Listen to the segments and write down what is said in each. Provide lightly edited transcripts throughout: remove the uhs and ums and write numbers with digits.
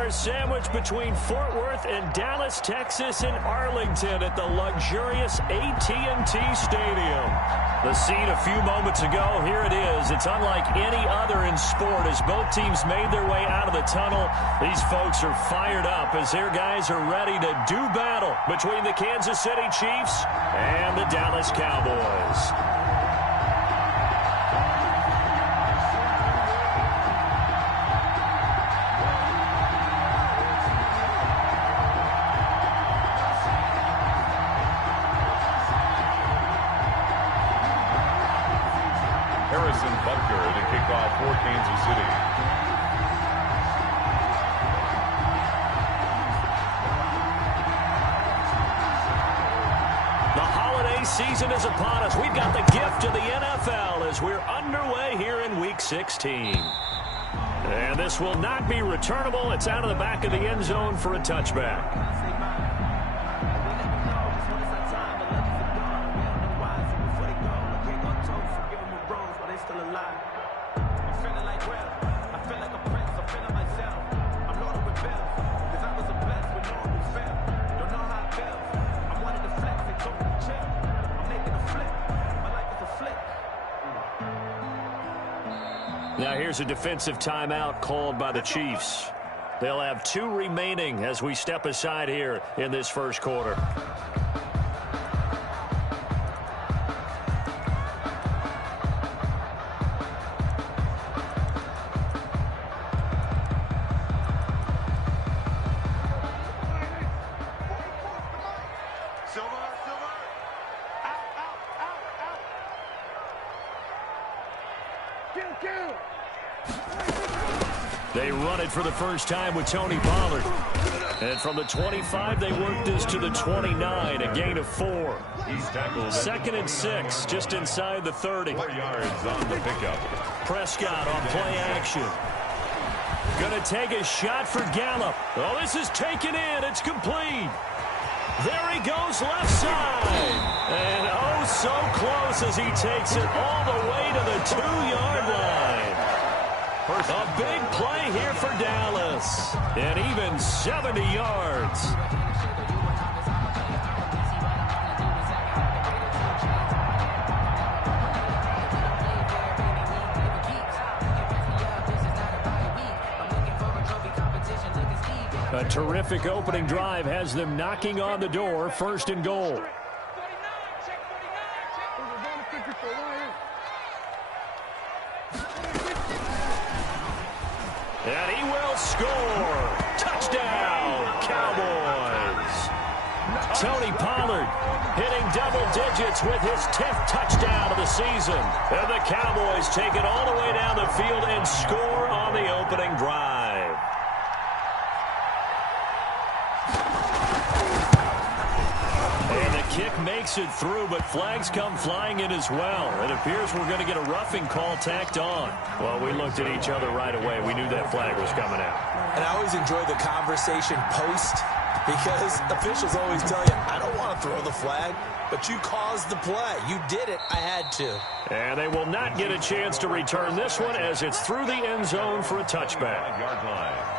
$2 sandwich between Fort Worth and Dallas, Texas, and Arlington at the luxurious AT&T Stadium. The scene a few moments ago, here it is. It's unlike any other in sport as both teams made their way out of the tunnel. These folks are fired up as their guys are ready to do battle between the Kansas City Chiefs and the Dallas Cowboys. Harrison Butker to kick off for Kansas City. The holiday season is upon us. We've got the gift of the NFL as we're underway here in Week 16. And this will not be returnable. It's out of the back of the end zone for a touchback. Now here's a defensive timeout called by the Chiefs. They'll have 2 remaining as we step aside here in this first quarter. They run it for the first time with Tony Pollard. And from the 25, they work this to the 29, a gain of 4. He's tackled. 2nd and 6, just inside the 30. 4 yards on the pickup. Prescott on play action. Going to take a shot for Gallup. Oh, this is taken in. It's complete. There he goes left side. And oh, so close as he takes it all the way to the 2-yard line. A big play here for Dallas. And even 70 yards. A terrific opening drive has them knocking on the door. 1st and goal. And he will score. Touchdown, Cowboys. Tony Pollard hitting double digits with his 10th touchdown of the season. And the Cowboys take it all the way down the field and score on the opening drive. And the kick makes it through, but flags come flying in as well. It appears we're going to get a roughing call tacked on. Well, we looked at each other right away. We knew that flag was coming out. And I always enjoy the conversation post because officials always tell you, I don't want to throw the flag, but you caused the play. You did it. I had to. And they will not get a chance to return this one as it's through the end zone for a touchback. 5-yard line.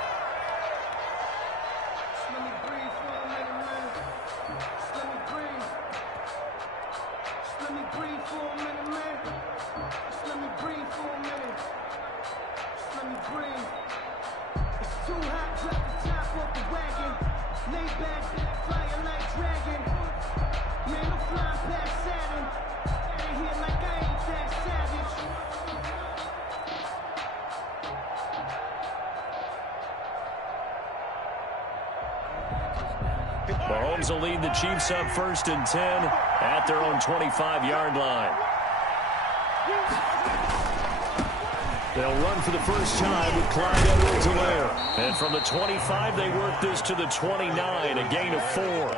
Mahomes will lead the Chiefs up 1st and 10 at their own 25-yard line. They'll run for the first time with Clyde Edwards-Helaire. And from the 25, they work this to the 29, a gain of 4.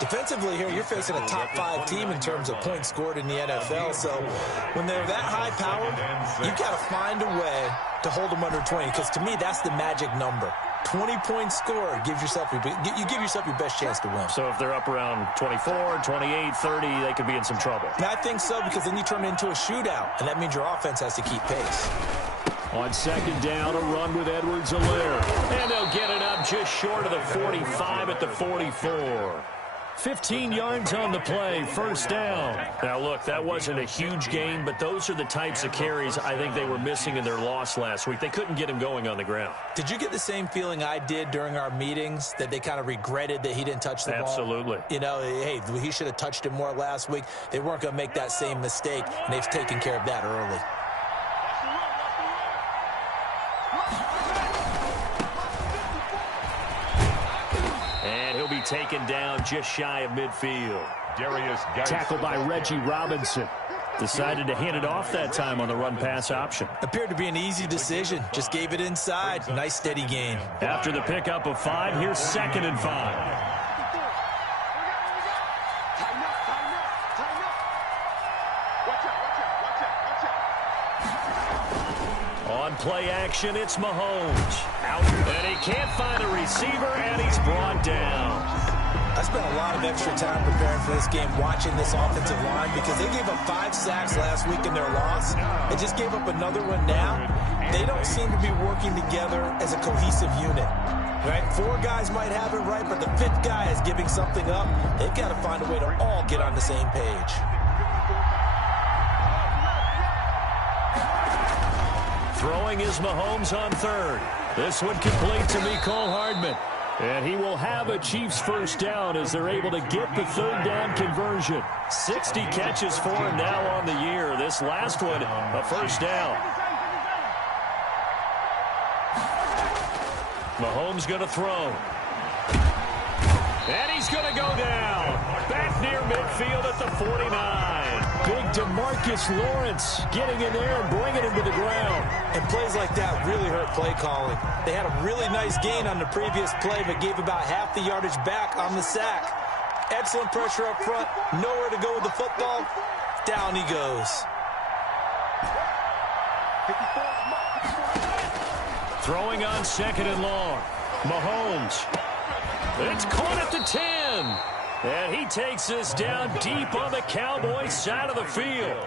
Defensively here, you're facing a top 5 team in terms of points scored in the NFL. So when they're that high powered, you've got to find a way to hold them under 20. Because to me, that's the magic number. 20-point score gives yourself you give yourself your best chance to win. So if they're up around 24, 28, 30, they could be in some trouble. And I think so, because then you turn it into a shootout, and that means your offense has to keep pace. On 2nd down, a run with Edwards-Helaire. And they'll get it up just short of the 45 at the 44. 15 yards on the play, first down. Now, look, that wasn't a huge gain, but those are the types of carries I think they were missing in their loss last week. They couldn't get him going on the ground. Did you get the same feeling I did during our meetings, that they kind of regretted that he didn't touch the ball? Absolutely. You know, hey, he should have touched it more last week. They weren't going to make that same mistake, and they've taken care of that early. Taken down just shy of midfield. Tackled by Reggie Robinson. Decided to hand it off that time on the run-pass option. Appeared to be an easy decision. Just gave it inside. Nice, steady gain. After the pickup of 5, here's 2nd and 5. On play action, it's Mahomes. Out, and he can't find the receiver, and he's brought down. I spent a lot of extra time preparing for this game, watching this offensive line, because they gave up 5 sacks last week in their loss. They just gave up another one now. They don't seem to be working together as a cohesive unit. Right? 4 guys might have it right, but the 5th guy is giving something up. They've got to find a way to all get on the same page. Throwing is Mahomes on 3rd. This one complete to Mecole Hardman. And he will have a Chiefs first down as they're able to get the 3rd down conversion. 60 catches for him now on the year. This last one, a first down. Mahomes going to throw. And he's going to go down. Back near midfield at the 49. Big DeMarcus Lawrence getting in there and bringing him to the ground. And plays like that really hurt play calling. They had a really nice gain on the previous play, but gave about half the yardage back on the sack. Excellent pressure up front. Nowhere to go with the football. Down he goes. Throwing on 2nd and long. Mahomes. It's caught at the 10. And he takes this down deep on the Cowboys side of the field.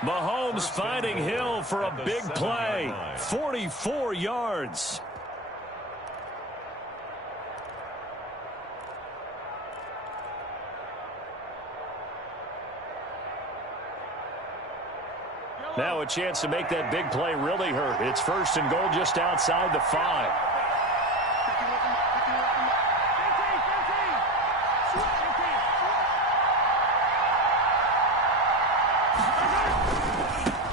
Mahomes finding Hill for a big play. 44 yards. Now a chance to make that big play really hurt. It's 1st and goal just outside the 5.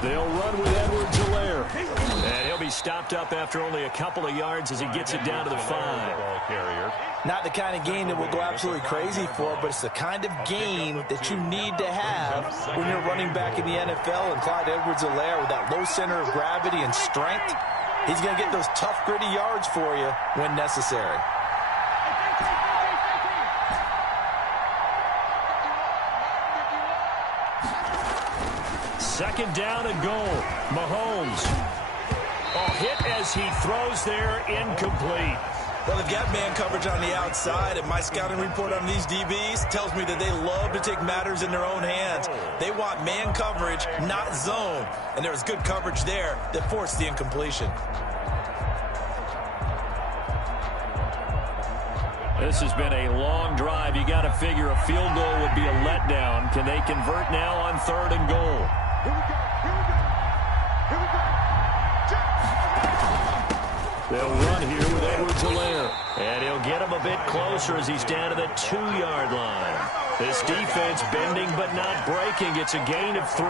They'll run with Edwards-Helaire. And he'll be stopped up after only a couple of yards as he gets it down to the 5. Not the kind of game that we'll go absolutely crazy for, but it's the kind of game that you need to have when you're running back in the NFL. And Clyde Edwards-Helaire, with that low center of gravity and strength, he's going to get those tough, gritty yards for you when necessary. Second down and goal. Mahomes. Oh, hit as he throws there, incomplete. Well, they've got man coverage on the outside, and my scouting report on these DBs tells me that they love to take matters in their own hands. They want man coverage, not zone. And there was good coverage there that forced the incompletion. This has been a long drive. You got to figure a field goal would be a letdown. Can they convert now on 3rd and goal? They'll run here with Edwards-Helaire. And he'll get him a bit closer as he's down to the 2-yard line. This defense bending but not breaking. It's a gain of 3.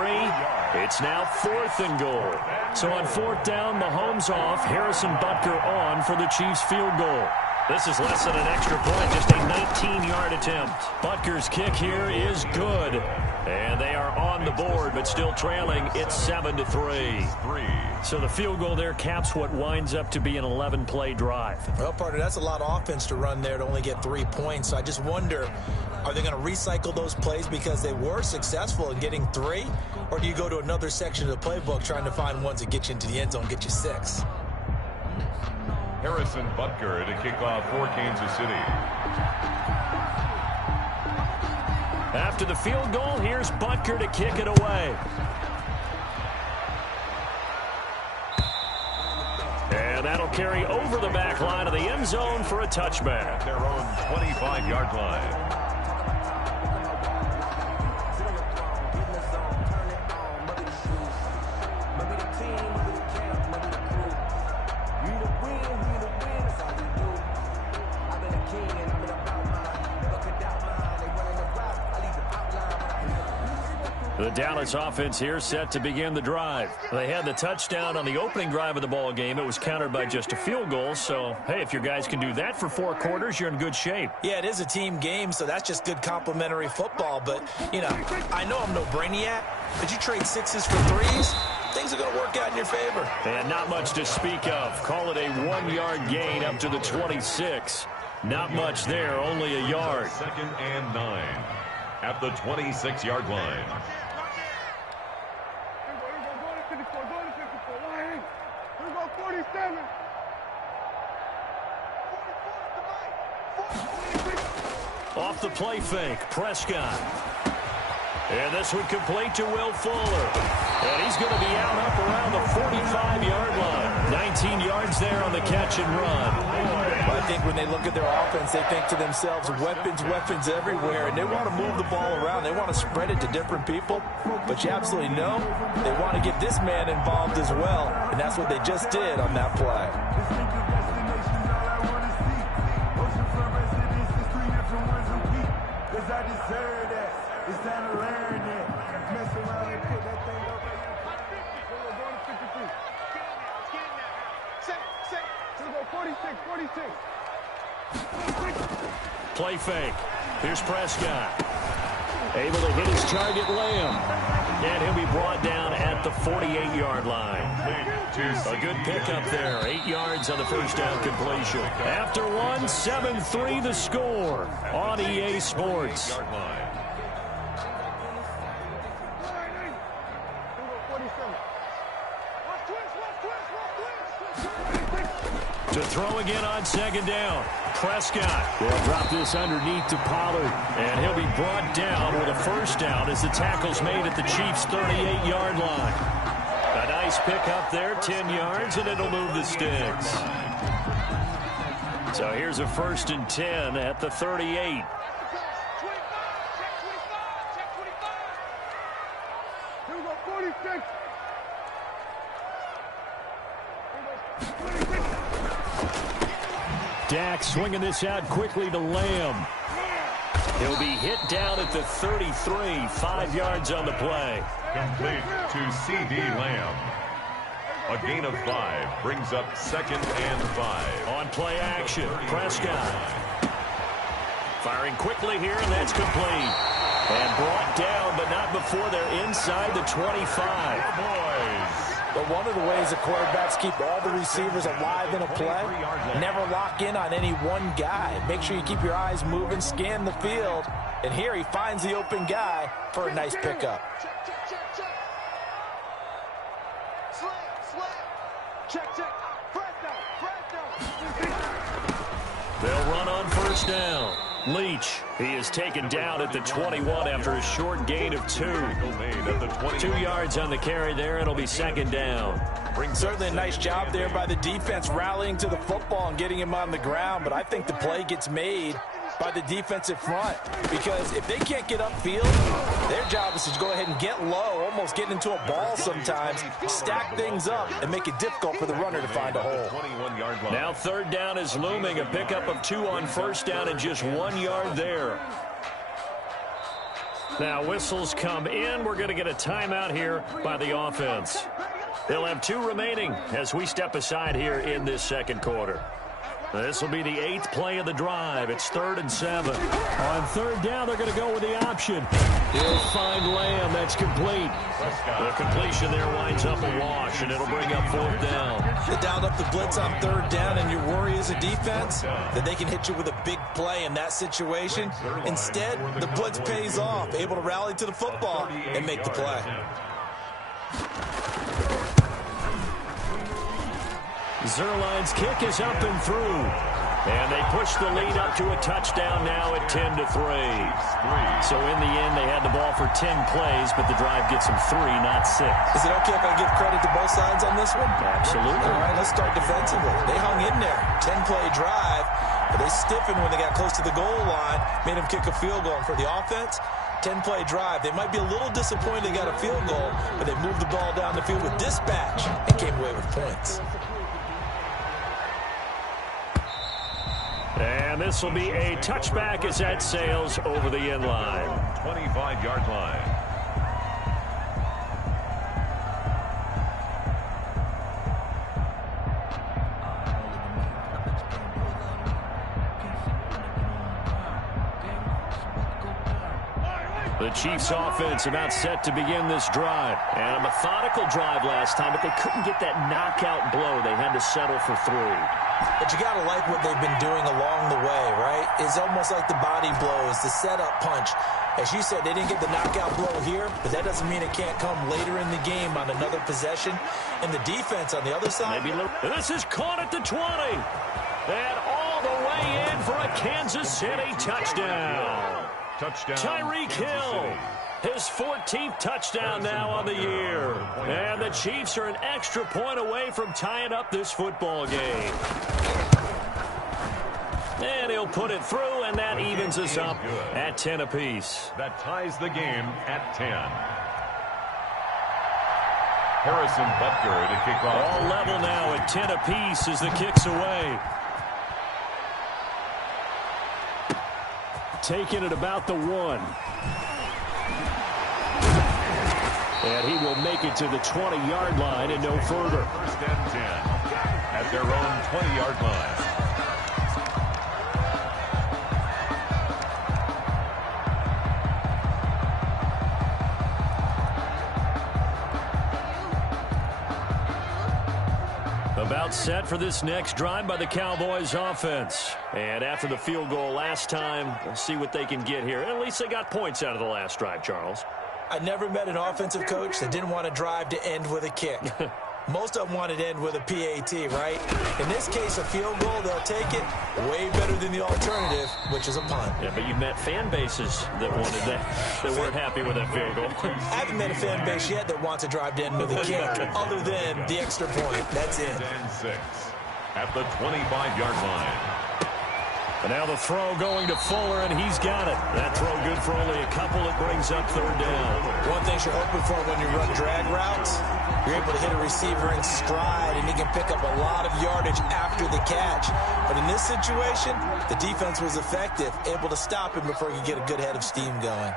It's now 4th and goal. So on 4th down, Mahomes off. Harrison Butker on for the Chiefs field goal. This is less than an extra point, just a 19-yard attempt. Butker's kick here is good. And they are on the board, but still trailing. It's 7-3. So the field goal there caps what winds up to be an 11-play drive. Well, partner, that's a lot of offense to run there to only get 3 points. So I just wonder, are they going to recycle those plays because they were successful in getting 3? Or do you go to another section of the playbook trying to find ones that get you into the end zone, get you 6? Harrison Butker to kick off for Kansas City. After the field goal, here's Butker to kick it away. And And that'll carry over the back line of the end zone for a touchback. Their own 25-yard line. The Dallas offense here set to begin the drive. They had the touchdown on the opening drive of the ball game. It was countered by just a field goal. So, hey, if your guys can do that for 4 quarters, you're in good shape. Yeah, it is a team game, so that's just good complimentary football. But, you know, I know I'm no brainiac, but you trade 6s for 3s, things are going to work out in your favor. And not much to speak of. Call it a 1-yard gain up to the 26. Not much there, only a yard. 2nd and 9 at the 26-yard line. Off the play fake, Prescott. And this one complete to Will Fuller. And he's going to be out up around the 45-yard line. 19 yards there on the catch and run. I think when they look at their offense, they think to themselves, weapons everywhere, and they want to move the ball around. They want to spread it to different people, but you absolutely know they want to get this man involved as well, and that's what they just did on that play. Play fake. Here's Prescott. Able to hit his target, Lamb. And he'll be brought down at the 48-yard line. A good pickup there. 8 yards on the first down completion. After one, 7-3 the score on EA Sports. To throw again on 2nd down. Prescott will drop this underneath to Pollard. And he'll be brought down with a first down as the tackle's made at the Chiefs' 38-yard line. A nice pickup there, 10 yards, and it'll move the sticks. So here's a 1st and 10 at the 38. Dak swinging this out quickly to Lamb. He'll be hit down at the 33, 5 yards on the play. Complete to C.D. Lamb. A gain of 5 brings up 2nd and 5. On play action, Prescott. Firing quickly here, and that's complete. And brought down, but not before they're inside the 25. Boys. But one of the ways the quarterbacks keep all the receivers alive in a play, never lock in on any one guy. Make sure you keep your eyes moving, scan the field. And here he finds the open guy for a nice pickup. They'll run on first down. Leach, he is taken down at the 21 after a short gain of 2. 2 yards on the carry there. It'll be 2nd down. Certainly a nice job there by the defense rallying to the football and getting him on the ground, but I think the play gets made by the defensive front, because if they can't get upfield, their job is to go ahead and get low, almost get into a ball sometimes, stack things up, and make it difficult for the runner to find a hole. Now 3rd down is looming, a pickup of 2 on first down and just 1 yard there. Now whistles come in. We're going to get a timeout here by the offense. They'll have 2 remaining as we step aside here in this 2nd quarter. This will be the 8th play of the drive. It's 3rd and 7. On 3rd down, they're going to go with the option. He'll find Lamb. That's complete. The completion there winds up a wash, and it'll bring up 4th down. They dialed up the blitz on 3rd down, and your worry as a defense that they can hit you with a big play in that situation. Instead, the blitz pays off, able to rally to the football and make the play. Zuerlein's kick is up and through. And they push the lead up to a touchdown now at 10-3. So in the end, they had the ball for 10 plays, but the drive gets them 3, not 6. Is it okay if I give credit to both sides on this one? Absolutely. All right, let's start defensively. They hung in there. 10-play drive, but they stiffened when they got close to the goal line, made them kick a field goal. And for the offense, 10-play drive. They might be a little disappointed they got a field goal, but they moved the ball down the field with dispatch and came away with points. And this will be a touchback as that sails over the end line. 25-yard line. The Chiefs offense about set to begin this drive. And a methodical drive last time, but they couldn't get that knockout blow. They had to settle for 3. But you got to like what they've been doing along the way, right? It's almost like the body blows, the setup punch. As you said, they didn't get the knockout blow here, but that doesn't mean it can't come later in the game on another possession. And the defense on the other side. This is caught at the 20. And all the way in for a Kansas City touchdown. Tyreek Hill, his 14th touchdown now on the year. And the Chiefs are an extra point away from tying up this football game. And he'll put it through, and that evens us up at 10 apiece. That ties the game at 10. Harrison Butker to kick off. All level now at 10 apiece as the kick's away. Taking it about the 1. And he will make it to the 20-yard line and no further. First and 10 at their own 20-yard line. About set for this next drive by the Cowboys offense. And after the field goal last time, we'll see what they can get here. At least they got points out of the last drive, Charles. I never met an offensive coach that didn't want to drive to end with a kick. Most of them wanted to end with a PAT, right? In this case, a field goal, they'll take it way better than the alternative, which is a punt. Yeah, but you've met fan bases that wanted that, that weren't happy with that field goal. I haven't met a fan base yet that wants to drive to end with a kick, other than the extra point. That's it. And 6 at the 25-yard line. And now the throw going to Fuller, and he's got it. That throw good for only a couple. It brings up 3rd down. One thing you're hoping for when you run drag routes, you're able to hit a receiver in stride, and he can pick up a lot of yardage after the catch. But in this situation, the defense was effective, able to stop him before he could get a good head of steam going.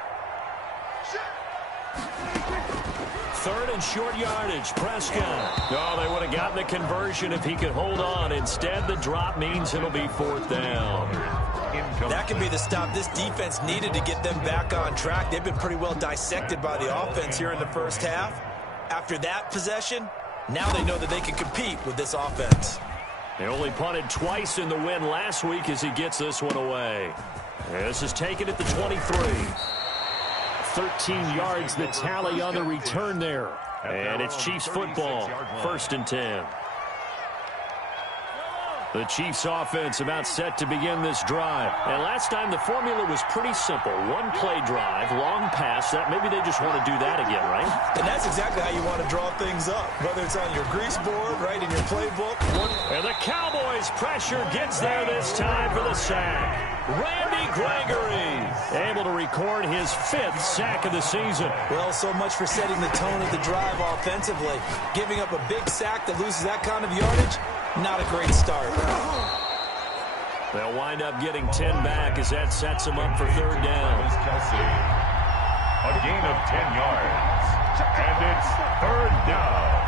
3rd and short yardage. Prescott. Oh, they would have gotten the conversion if he could hold on. Instead, the drop means it'll be 4th down. That could be the stop this defense needed to get them back on track. They've been pretty well dissected by the offense here in the first half. After that possession, now they know that they can compete with this offense. They only punted twice in the win last week as he gets this one away. This is taken at the 23. 13 yards the tally on the return there. And it's Chiefs football, 1st and 10. The Chiefs offense about set to begin this drive. And last time the formula was pretty simple. 1-play drive, long pass. That maybe they just want to do that again, right? And that's exactly how you want to draw things up. Whether it's on your grease board, right, in your playbook. And the Cowboys pressure gets there this time for the sack. Randy Gregory able to record his 5th sack of the season. Well, so much for setting the tone of the drive offensively. Giving up a big sack that loses that kind of yardage, not a great start. They'll wind up getting 10 back as that sets them up for 3rd down. Kelsey, a gain of 10 yards, and it's 3rd down.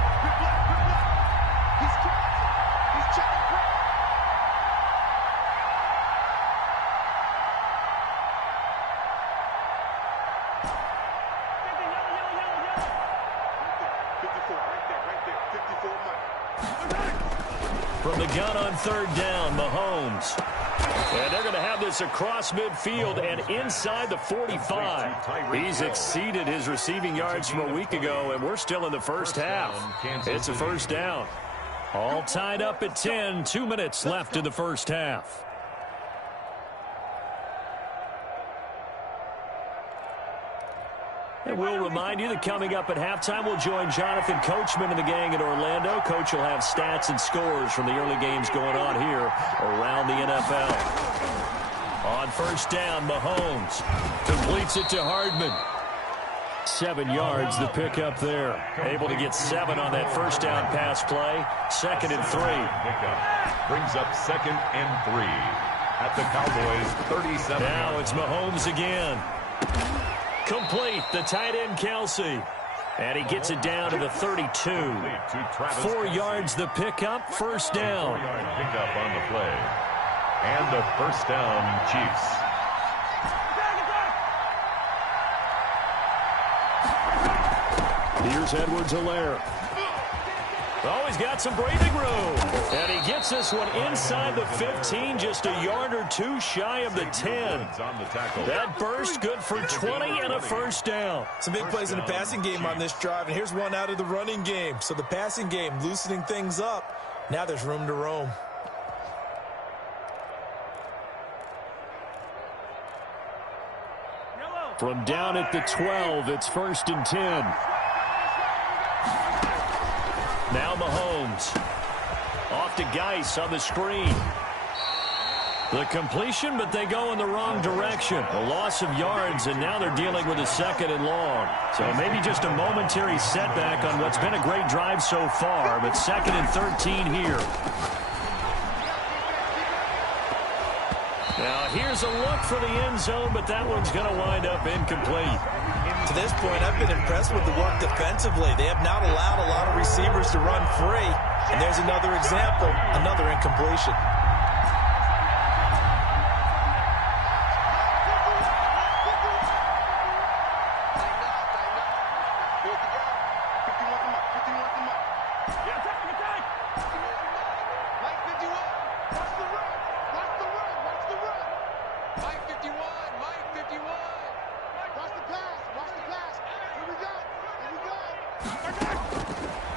From the gun on 3rd down, Mahomes. And they're going to have this across midfield and inside the 45. He's exceeded his receiving yards from a week ago, and we're still in the first half. It's a 1st down. All tied up at 10, 2 minutes left in the first half. And we'll remind you that coming up at halftime, we'll join Jonathan Coachman and the gang in Orlando. Coach will have stats and scores from the early games going on here around the NFL. On first down, Mahomes completes it to Hardman. 7 yards, the pickup there. Able to get 7 on that first down pass play. 2nd and 3. Pickup brings up 2nd and 3 at the Cowboys' 37. Now it's Mahomes again. Complete, the tight end Kelsey. And he gets it down to the 32. 4 yards the pickup, first down. 4-yard pickup on the play. And a first down, Chiefs. Here's Edwards-Helaire. Oh, he's got some breathing room. And he gets this one inside the 15, just a yard or 2 shy of the 10. That burst good for 20 and a first down. Some big plays in the passing game on this drive, and here's one out of the running game. So the passing game loosening things up. Now there's room to roam. From down at the 12, it's 1st and 10. Now Mahomes. Off to Geis on the screen. The completion, but they go in the wrong direction. A loss of yards, and now they're dealing with a 2nd and long. So maybe just a momentary setback on what's been a great drive so far, but 2nd and 13 here. Now here's a look for the end zone, but that one's going to wind up incomplete. To this point, I've been impressed with the work defensively. They have not allowed a lot of receivers to run free. And there's another example, another incompletion.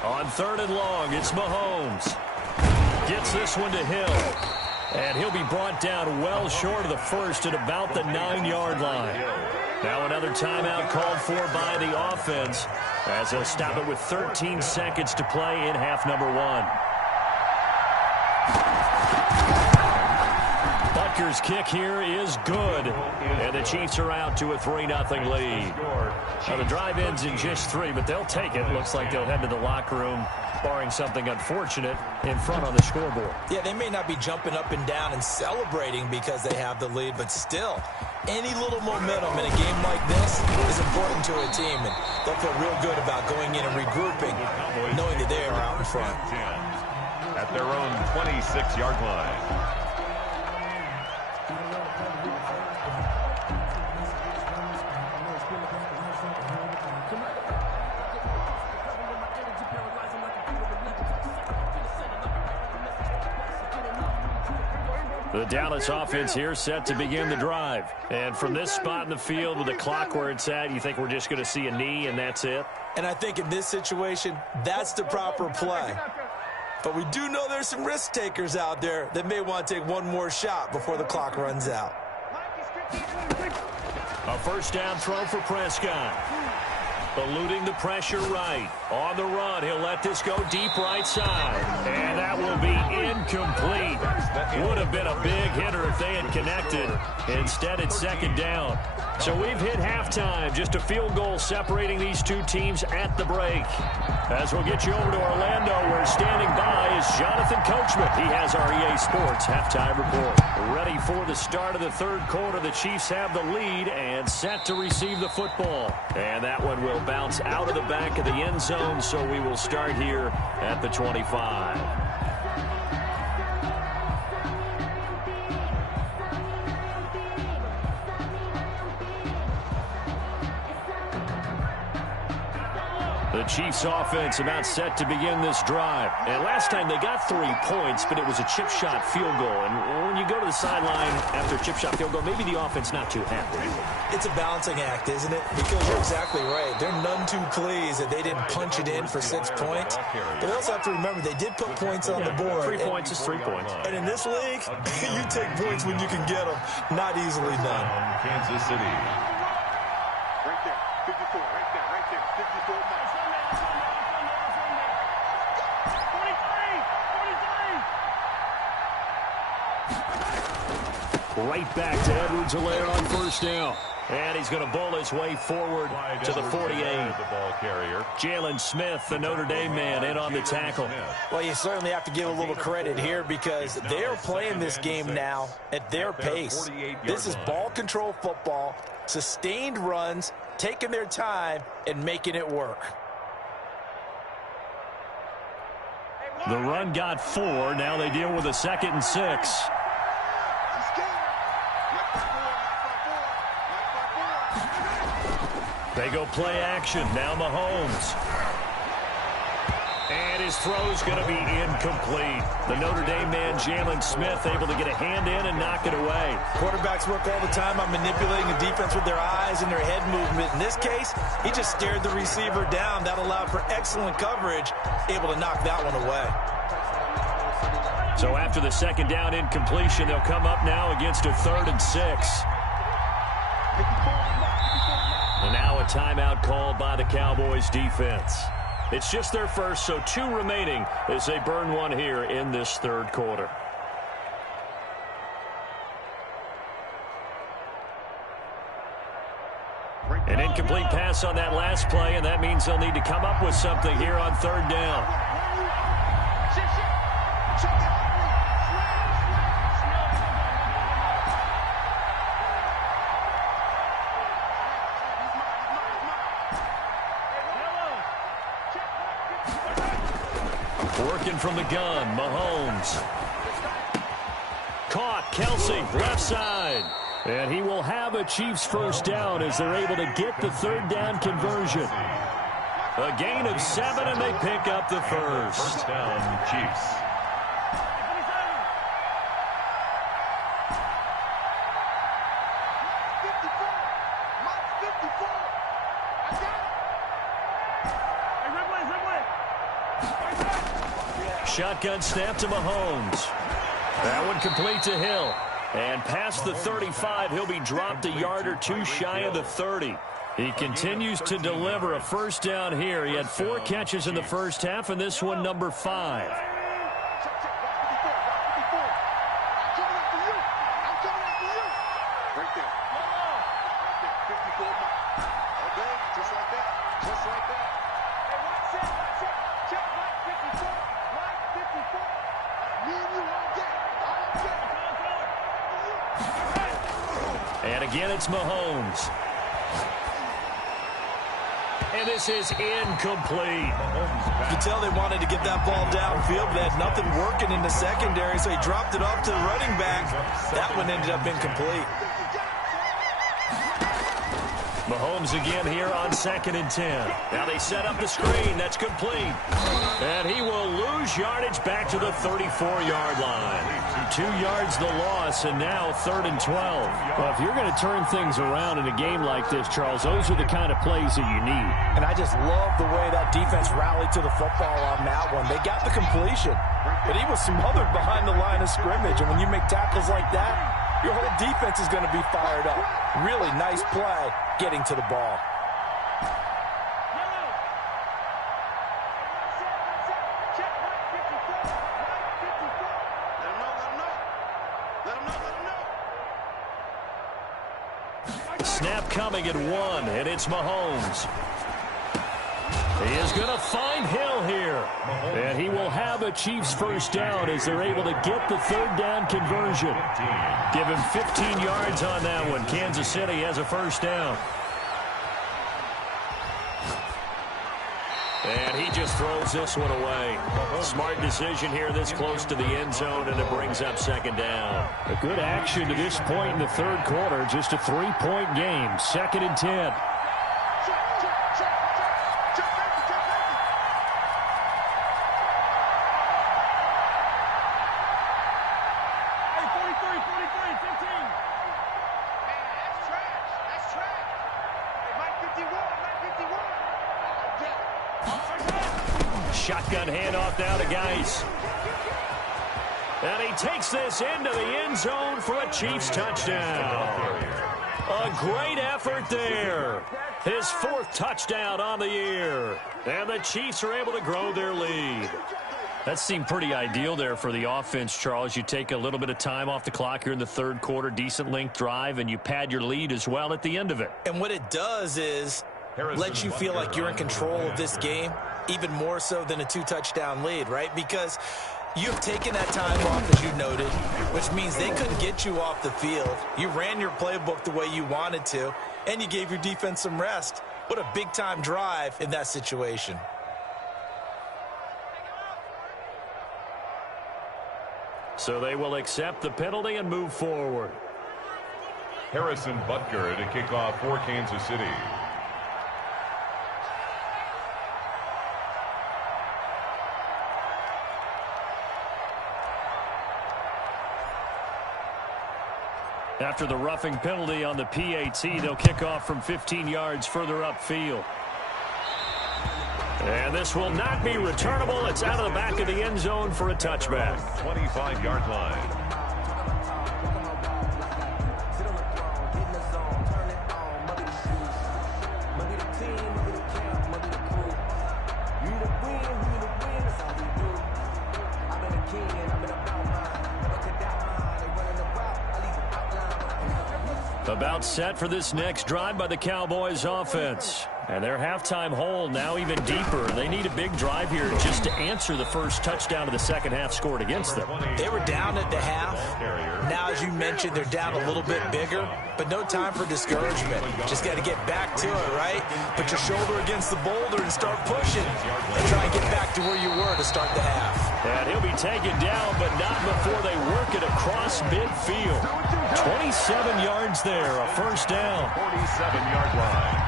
On 3rd and long, it's Mahomes. Gets this one to Hill. And he'll be brought down well short of the first at about the 9-yard line. Now another timeout called for by the offense as they'll stop it with 13 seconds to play in half number 1. Butker's kick here is good. And the Chiefs are out to a 3-0 lead. Now the drive ends in just 3, but they'll take it. Looks like they'll head to the locker room, barring something unfortunate, in front on the scoreboard. Yeah, they may not be jumping up and down and celebrating because they have the lead, but still, any little momentum in a game like this is important to a team, and they'll feel real good about going in and regrouping, knowing that they are out in front. At their own 26-yard line. The Dallas offense here set to begin the drive. And from this spot in the field with the clock where it's at, you think we're just going to see a knee and that's it? And I think in this situation, that's the proper play. But we do know there's some risk takers out there that may want to take one more shot before the clock runs out. A first down throw for Prescott. Eluding the pressure right. On the run, he'll let this go deep right side. And that will be incomplete. Would have been a big hitter if they had connected. Instead, it's 2nd down. So we've hit halftime. Just a field goal separating these two teams at the break. As we'll get you over to Orlando, where standing by is Jonathan Coachman. He has our EA Sports halftime report. Ready for the start of the 3rd quarter. The Chiefs have the lead and set to receive the football. And that one will bounce out of the back of the end zone, so we will start here at the 25. The Chiefs offense about set to begin this drive. And last time they got 3 points, but it was a chip shot field goal. And when you go to the sideline after a chip shot field goal, maybe the offense not too happy. It's a balancing act, isn't it? Because you're exactly right. They're none too pleased that they didn't punch it in for 6 points. But they also have to remember they did put points on the board. 3 points is 3 points. And in this league, you take points when you can get them. Not easily done. Kansas City. Right there. 54. Right back to Edwards-Helaire on first down. And he's going to bowl his way forward to the 48. The ball carrier. Jalen Smith, the Notre Dame man, in on the tackle. Well, you certainly have to give a little credit here because they're playing this game now at their pace. This is ball control football, sustained runs, taking their time, and making it work. The run got 4. Now they deal with a 2nd and 6. They go play action. Now Mahomes. And his throw's going to be incomplete. The Notre Dame man, Jalen Smith, able to get a hand in and knock it away. Quarterbacks work all the time on manipulating the defense with their eyes and their head movement. In this case, he just stared the receiver down. That allowed for excellent coverage, able to knock that one away. So after the 2nd down incompletion, they'll come up now against a 3rd and 6. And now a timeout called by the Cowboys defense. It's just their first, so 2 remaining as they burn one here in this 3rd quarter. An incomplete pass on that last play, and that means they'll need to come up with something here on 3rd down. Working from the gun, Mahomes. Caught, Kelsey, left side. And he will have a Chiefs first down as they're able to get the 3rd down conversion. A gain of 7, and they pick up the first. First down, Chiefs. Shotgun snap to Mahomes. That one complete to Hill. And past the 35, he'll be dropped a yard or 2 shy of the 30. He continues to deliver a first down here. He had 4 catches in the first half, and this one number 5. And again, it's Mahomes. And this is incomplete. You can tell they wanted to get that ball downfield, but they had nothing working in the secondary, so he dropped it off to the running back. That one ended up incomplete. Mahomes again here on 2nd and 10. Now they set up the screen. That's complete. And he will lose yardage back to the 34-yard line. 2 yards the loss, and now 3rd and 12. Well, if you're going to turn things around in a game like this, Charles, those are the kind of plays that you need. And I just love the way that defense rallied to the football on that one. They got the completion, but he was smothered behind the line of scrimmage. And when you make tackles like that, your whole defense is going to be fired up. Really nice play getting to the ball. Snap coming at 1, and it's Mahomes. He is going to find Hill here. And he will have a Chiefs first down as they're able to get the 3rd down conversion. Give him 15 yards on that one. Kansas City has a first down. And he just throws this one away. Smart decision here this close to the end zone, and it brings up 2nd down. A good action to this point in the 3rd quarter. Just a 3-point game. 2nd and 10. Shotgun handoff now to Geis. And he takes this into the end zone for a Chiefs touchdown. A great effort there. His 4th touchdown on the year. And the Chiefs are able to grow their lead. That seemed pretty ideal there for the offense, Charles. You take a little bit of time off the clock here in the 3rd quarter, decent length drive, and you pad your lead as well at the end of it. And what it does is let you feel like you're in control of this game, even more so than a 2-touchdown lead, right? Because you've taken that time off, as you noted, which means they couldn't get you off the field. You ran your playbook the way you wanted to, and you gave your defense some rest. What a big-time drive in that situation. So they will accept the penalty and move forward. Harrison Butker to kick off for Kansas City. After the roughing penalty on the PAT, they'll kick off from 15 yards further upfield. And this will not be returnable. It's out of the back of the end zone for a touchback. 25-yard line. About set for this next drive by the Cowboys offense. And their halftime hole now even deeper. They need a big drive here just to answer the first touchdown of the second half scored against them. They were down at the half. Now, as you mentioned, they're down a little bit bigger, but no time for discouragement. Just got to get back to it, right? Put your shoulder against the boulder and start pushing and try and get back to where you were to start the half. And he'll be taken down, but not before they work it across midfield. 27 yards there, a first down. 47-yard line.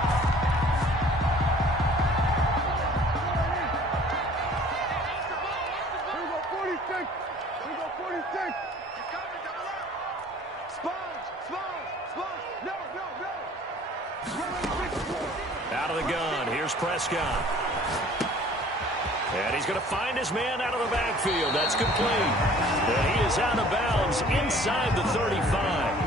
Out of the gun, here's Prescott. And he's going to find his man out of the backfield. That's complete. And he is out of bounds inside the 35.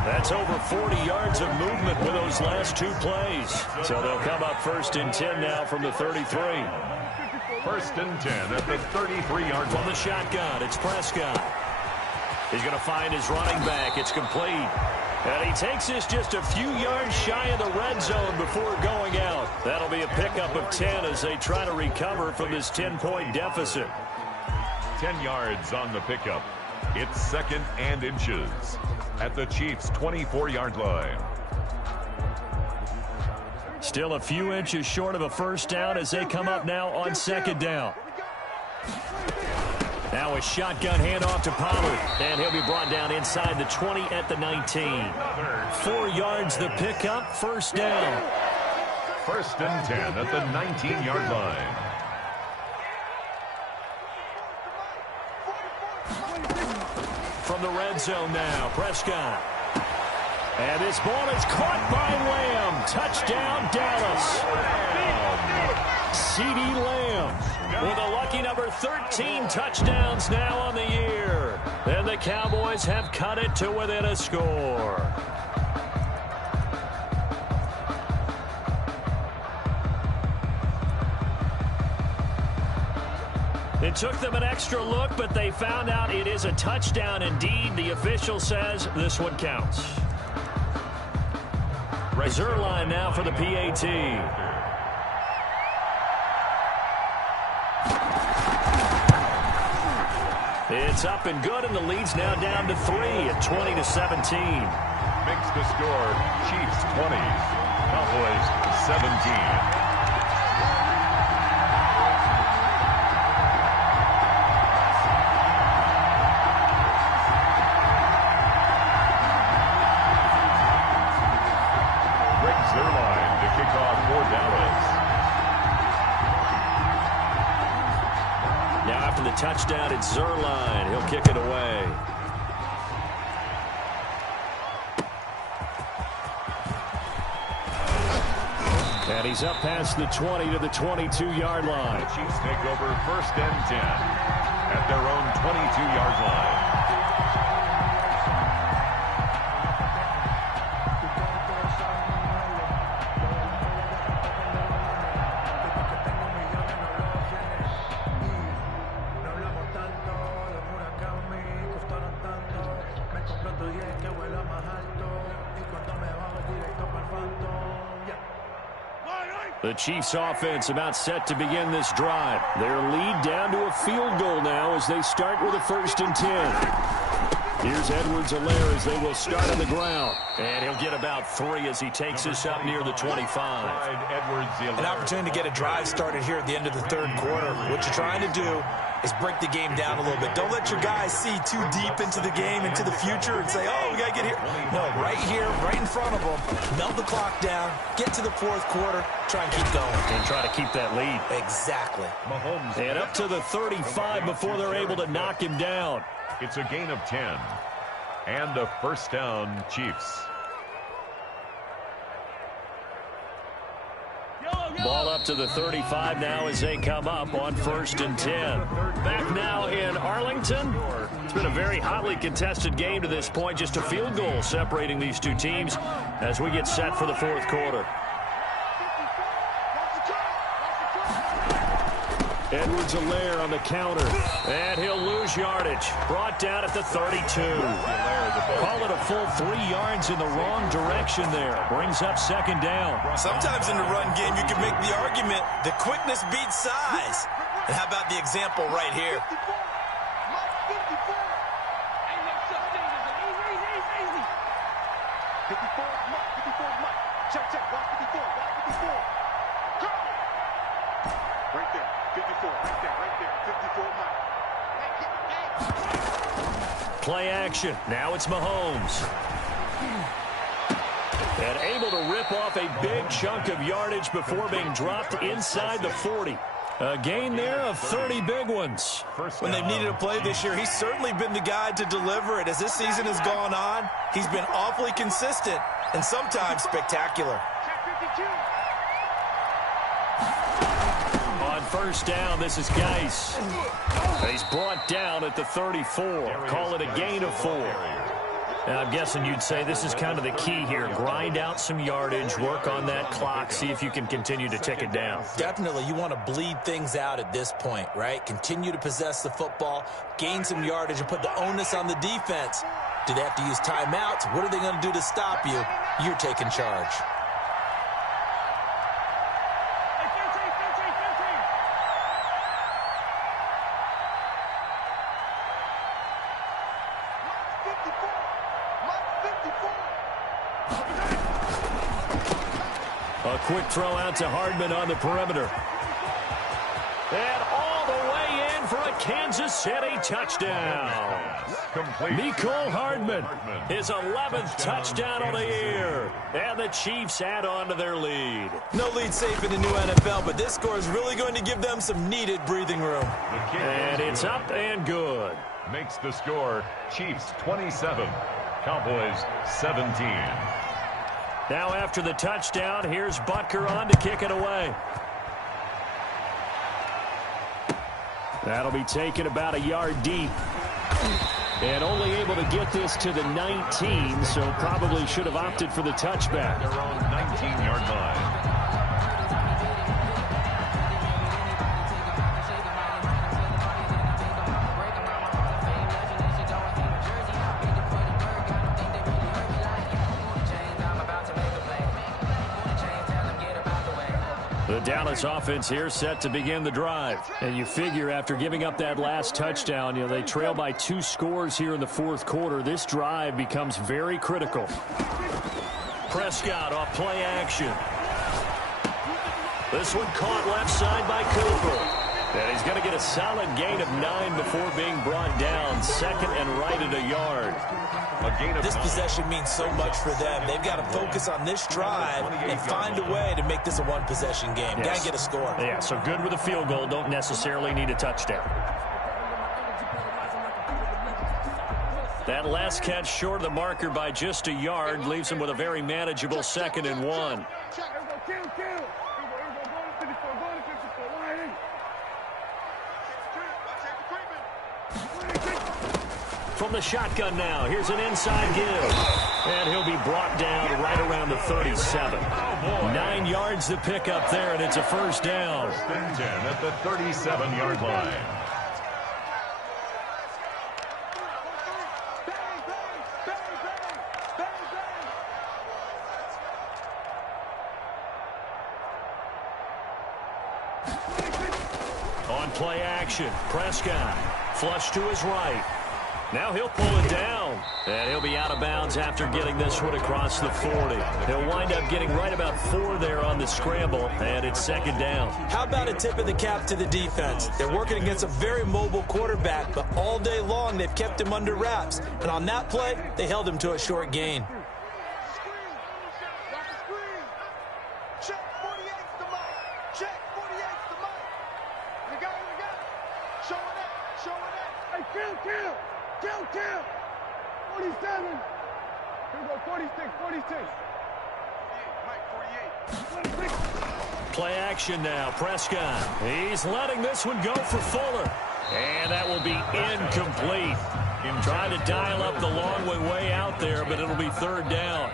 That's over 40 yards of movement with those last 2 plays. So they'll come up 1st and 10 now from the 33. 1st and 10 at the 33-yard line. From the shotgun, it's Prescott. He's going to find his running back. It's complete. And he takes this just a few yards shy of the red zone before going out. That'll be a pickup of 10 as they try to recover from this 10-point deficit. 10 yards on the pickup. It's 2nd and inches at the Chiefs' 24-yard line. Still a few inches short of a first down as they come up now on 2nd down. Now a shotgun handoff to Pollard, and he'll be brought down inside the 20 at the 19. 4 yards the pickup, first down. 1st and 10 at the 19-yard line. From the red zone now, Prescott. And this ball is caught by Lamb. Touchdown, Dallas. CeeDee Lamb with a lucky number 13 touchdowns now on the year. And the Cowboys have cut it to within a score. It took them an extra look, but they found out it is a touchdown indeed. The official says this one counts. Zuerlein now for the PAT. It's up and good, and the lead's now down to 3 at 20-17. Makes the score Chiefs 20, Cowboys 17. Zuerlein to kick off for Dallas. Now after the touchdown, it's Zuerlein. He'll kick it away. And he's up past the 20 to the 22-yard line. The Chiefs take over 1st and 10 at their own 22-yard line. The Chiefs offense about set to begin this drive. Their lead down to a field goal now as they start with a 1st and 10. Here's Edwards-Helaire as they will start on the ground. And he'll get about 3 as he takes us up near the 25. An opportunity to get a drive started here at the end of the 3rd quarter. What you're trying to do is break the game down a little bit. Don't let your guys see too deep into the game, into the future, and say, oh, we got to get here. No, right here, right in front of them, melt the clock down, get to the 4th quarter, try and keep going. And try to keep that lead. Exactly. And up to the 35 before they're able to knock him down. It's a gain of 10. And a 1st down, Chiefs. Ball up to the 35 now as they come up on 1st and 10. Back now in Arlington. It's been a very hotly contested game to this point. Just a field goal separating these two teams as we get set for the 4th quarter. Edwards-Helaire on the counter. And he'll lose yardage. Brought down at the 32. Call it a full 3 yards in the wrong direction there. Brings up 2nd down. Sometimes in the run game, you can make the argument the quickness beats size. And how about the example right here? Play action. Now it's Mahomes. And able to rip off a big chunk of yardage before being dropped inside the 40. A gain there of 30 big ones. When they've needed a play this year, he's certainly been the guy to deliver it. As this season has gone on, he's been awfully consistent and sometimes spectacular. On 1st down, this is Geis. He's brought down at the 34. Call it a gain of 4. Now, I'm guessing you'd say this is kind of the key here. Grind out some yardage, work on that clock, see if you can continue to tick it down. Definitely, you want to bleed things out at this point, right? Continue to possess the football, gain some yardage, and put the onus on the defense. Do they have to use timeouts? What are they going to do to stop you? You're taking charge. A quick throw out to Hardman on the perimeter. And all the way in for a Kansas City touchdown. Mecole Hardman, his 11th touchdown on the year. And the Chiefs add on to their lead. No lead safe in the new NFL, but this score is really going to give them some needed breathing room. And it's up and good. Makes the score Chiefs 27, Cowboys 17. Now after the touchdown, here's Butker on to kick it away. That'll be taken about a yard deep. And only able to get this to the 19, so probably should have opted for the touchback. Their own 19-yard line. The Dallas offense here set to begin the drive. And you figure after giving up that last touchdown, they trail by 2 scores here in the 4th quarter. This drive becomes very critical. Prescott off play action. This one caught left side by Cooper. And he's going to get a solid gain of 9 before being brought down. 2nd and right at a yard. This possession means so much for them. They've got to focus on this drive and find a way to make this a one-possession game. Yes. Got to get a score. Yeah, so good with a field goal. Don't necessarily need a touchdown. That last catch short of the marker by just a yard leaves him with a very manageable 2nd and 1. From the shotgun now, here's an inside give. And he'll be brought down right around the 37. 9 yards to pick up there, and it's a 1st down. 10 at the 37-yard line. On play action, Prescott. Flush to his right. Now he'll pull it down. And he'll be out of bounds after getting this one across the 40. He'll wind up getting right about 4 there on the scramble, and it's second down. How about a tip of the cap to the defense? They're working against a very mobile quarterback, but all day long they've kept him under wraps. And on that play, they held him to a short gain. Kill. 47. Here we go, 46. Mike, 48. Play action now, Prescott. He's letting this one go for Fuller. And that will be incomplete. Trying to dial up the long way out there, but it'll be third down.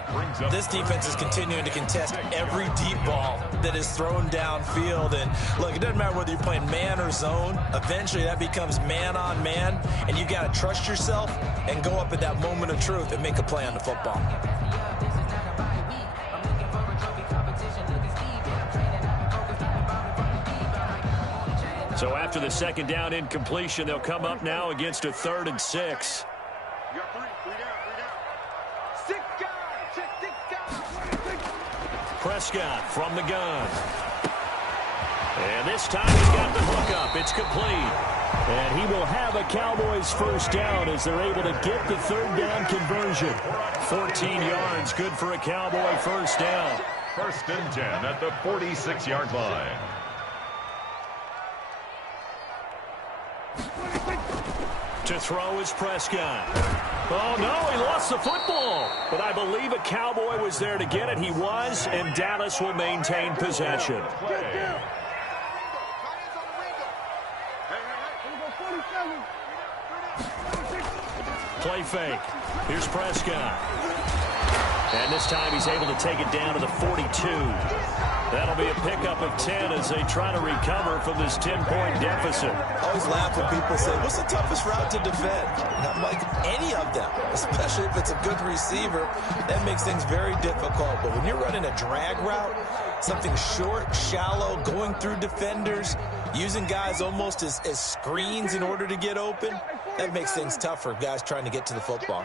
This defense is continuing to contest every deep ball that is thrown downfield. And look, it doesn't matter whether you're playing man or zone. Eventually that becomes man on man, and you got to trust yourself and go up at that moment of truth and make a play on the football. So after the second down incompletion, they'll come up now against a 3rd and 6. You got 3 down. 6 guys. Prescott from the gun. And this time he's got the hook up. It's complete. And he will have a Cowboys first down as they're able to get the 3rd down conversion. 14 yards, good for a Cowboy first down. 1st and 10 at the 46-yard line. To throw is Prescott. Oh, no, he lost the football. But I believe a Cowboy was there to get it. He was, and Dallas will maintain possession. Play fake. Here's Prescott. And this time he's able to take it down to the 42. That'll be a pickup of 10 as they try to recover from this 10-point deficit. I always laugh when people say, what's the toughest route to defend? And I'm like, any of them, especially if it's a good receiver. That makes things very difficult. But when you're running a drag route, something short, shallow, going through defenders, using guys almost as screens in order to get open, that makes things tough for guys trying to get to the football.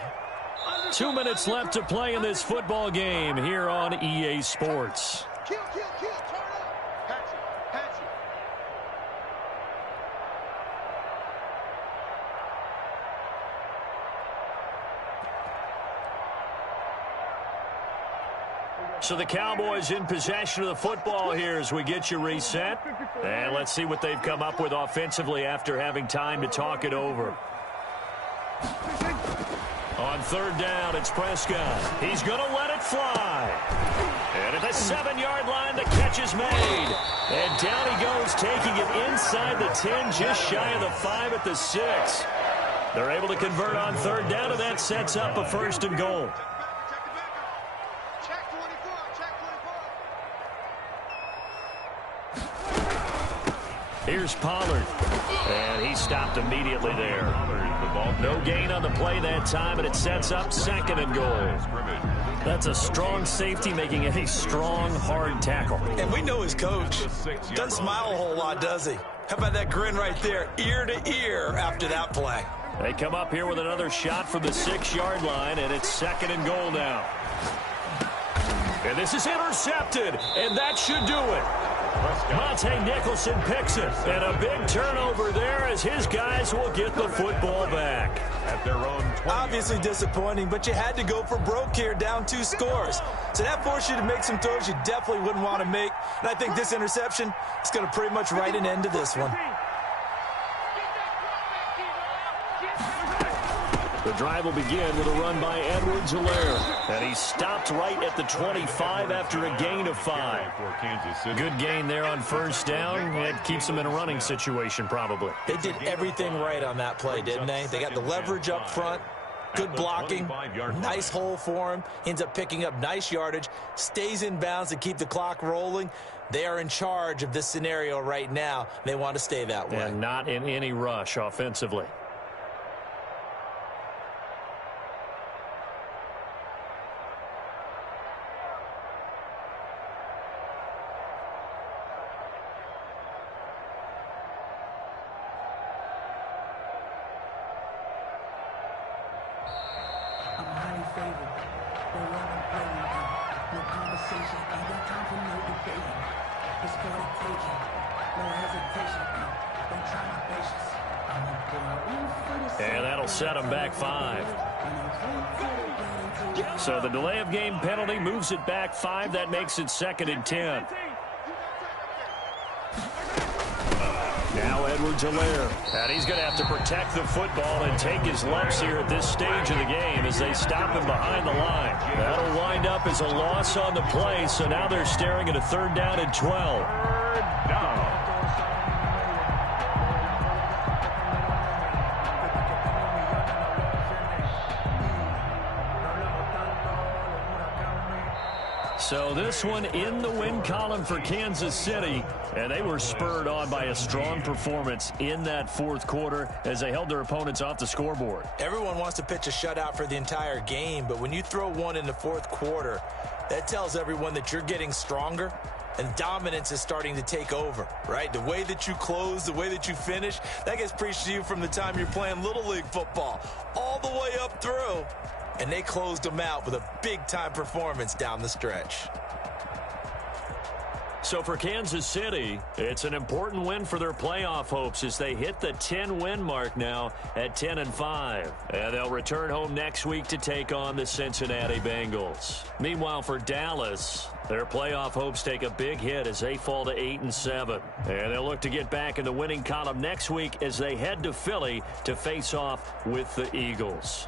2 minutes left to play in this football game here on EA Sports. Kill. Turn up. Patch it. So the Cowboys in possession of the football here as we get you reset. And let's see what they've come up with offensively after having time to talk it over. On 3rd down, it's Prescott. He's going to let it fly. And at the 7-yard line, the catch is made. And down he goes, taking it inside the 10, just shy of the 5 at the 6. They're able to convert on 3rd down, and that sets up a 1st and goal. Check 24. Here's Pollard. And he stopped immediately there. No gain on the play that time, and it sets up 2nd and goal. That's a strong safety making a strong, hard tackle. And we know his coach. Doesn't smile a whole lot, does he? How about that grin right there, ear to ear after that play? They come up here with another shot from the 6-yard line, and it's 2nd and goal now. And this is intercepted, and that should do it. Monte Nicholson picks it, and a big turnover there as his guys will get the football back. At their own 20. Obviously disappointing, but you had to go for broke here, down 2 scores. So that forced you to make some throws you definitely wouldn't want to make. And I think this interception is going to pretty much write an end to this one. The drive will begin with a run by Edwards-Helaire. And he's stopped right at the 25 after a gain of 5. Good gain there on 1st down. It keeps them in a running situation probably. They did everything right on that play, didn't they? They got the leverage up front, good blocking, nice hole for him. He ends up picking up nice yardage, stays in bounds to keep the clock rolling. They are in charge of this scenario right now. They want to stay that way. And not in any rush offensively. No conversation, ain't got time for no debating. It's for the taking, no hesitation. Don't try my patience. I'm a boy. And that'll set them back 5. So the delay of game penalty moves it back 5. That makes it 2nd and 10. Now Edwards-Helaire. And he's going to have to protect the football and take his lumps here at this stage of the game as they stop him behind the line. That'll wind up as a loss on the play, so now they're staring at a 3rd down and 12. 3rd down. So this one in the win column for Kansas City, and they were spurred on by a strong performance in that 4th quarter as they held their opponents off the scoreboard. Everyone wants to pitch a shutout for the entire game, but when you throw one in the 4th quarter, that tells everyone that you're getting stronger and dominance is starting to take over, right? The way that you close, the way that you finish, that gets preached to you from the time you're playing Little League football all the way up through. And they closed them out with a big-time performance down the stretch. So for Kansas City, it's an important win for their playoff hopes as they hit the 10-win mark now at 10-5. And they'll return home next week to take on the Cincinnati Bengals. Meanwhile, for Dallas, their playoff hopes take a big hit as they fall to 8-7. And they'll look to get back in the winning column next week as they head to Philly to face off with the Eagles.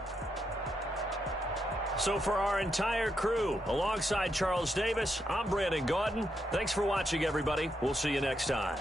So for our entire crew, alongside Charles Davis, I'm Brandon Gaudin. Thanks for watching, everybody. We'll see you next time.